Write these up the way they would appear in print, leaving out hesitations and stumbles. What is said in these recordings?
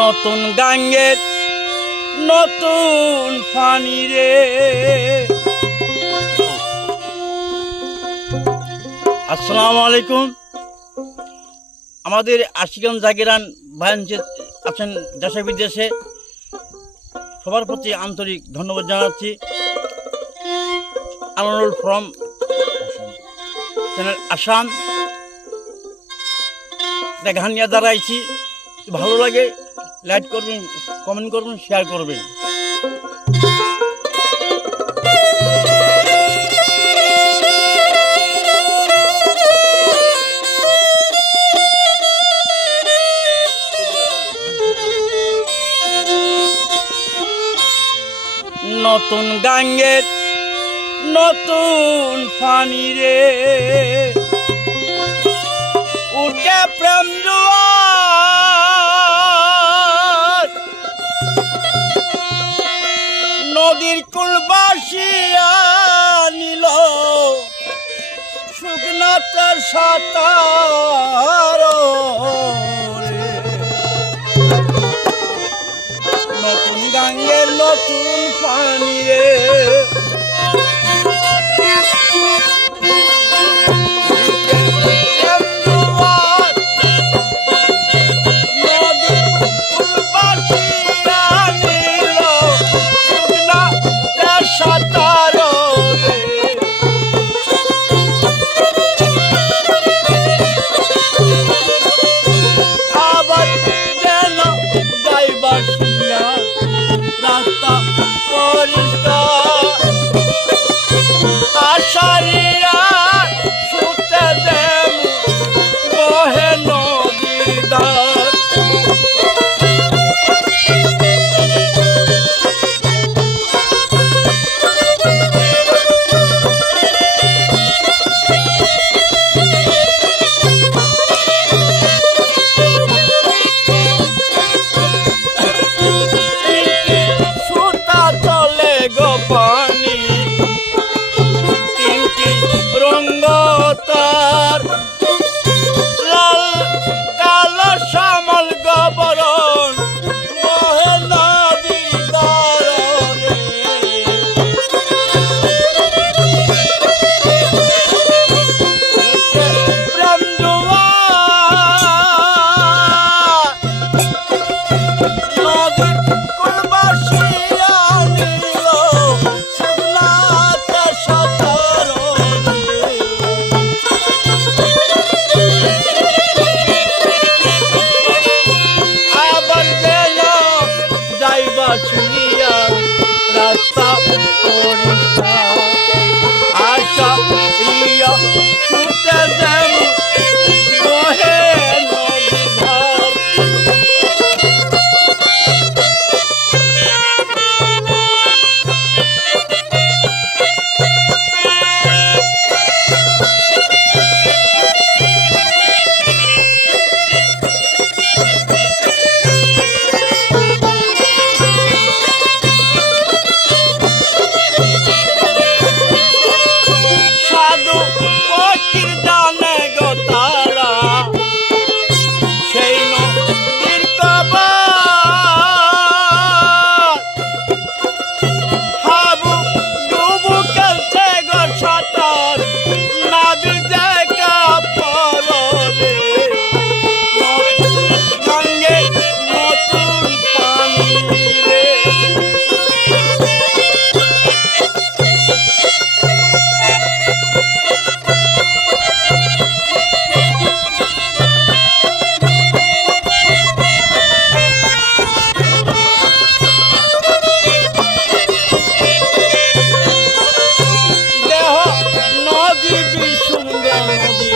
নতুন গাঙ্গের নতুন পানি রে। আসসালামু আলাইকুম। আমাদের আশিগঞ্জ জাগিরান ভাই আছেন দেশে বিদেশে, সবার প্রতি আন্তরিক ধন্যবাদ জানাচ্ছি। আনোয়ারুল ফ্রম চ্যানেল আসাম গান নিয়ে দাঁড়াইছি। ভালো লাগে, লাইক করবেন, কমেন্ট করবেন, শেয়ার করবেন। নতুন গাঙ্গের নতুন পানি রে, উঠে প্রেম জোয়ার, নদীর কুল বাসিয়া নিল শুকনাতার সাঁতার রে। নতুন গাঙ্গের নতুন পানি রে, শুনিয়া রাস্তা পরিষ্কার, আশা প্রিয় ছুটে যেন বহে নদী ধার।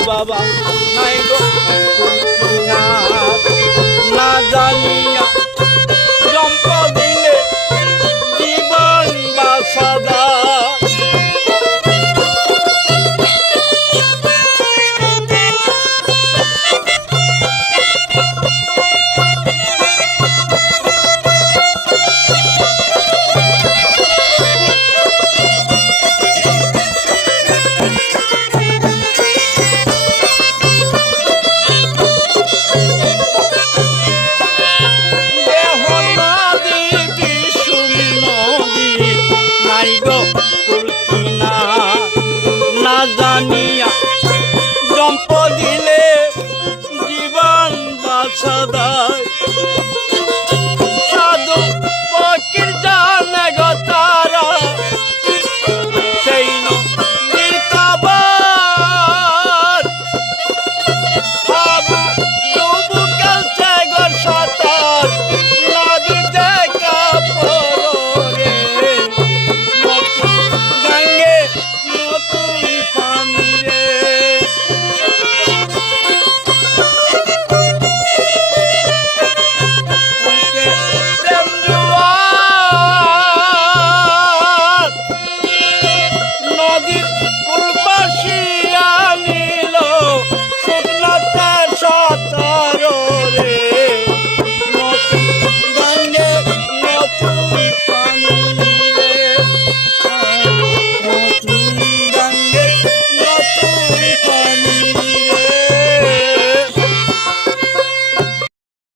বাবা নাই গো না জানিয়া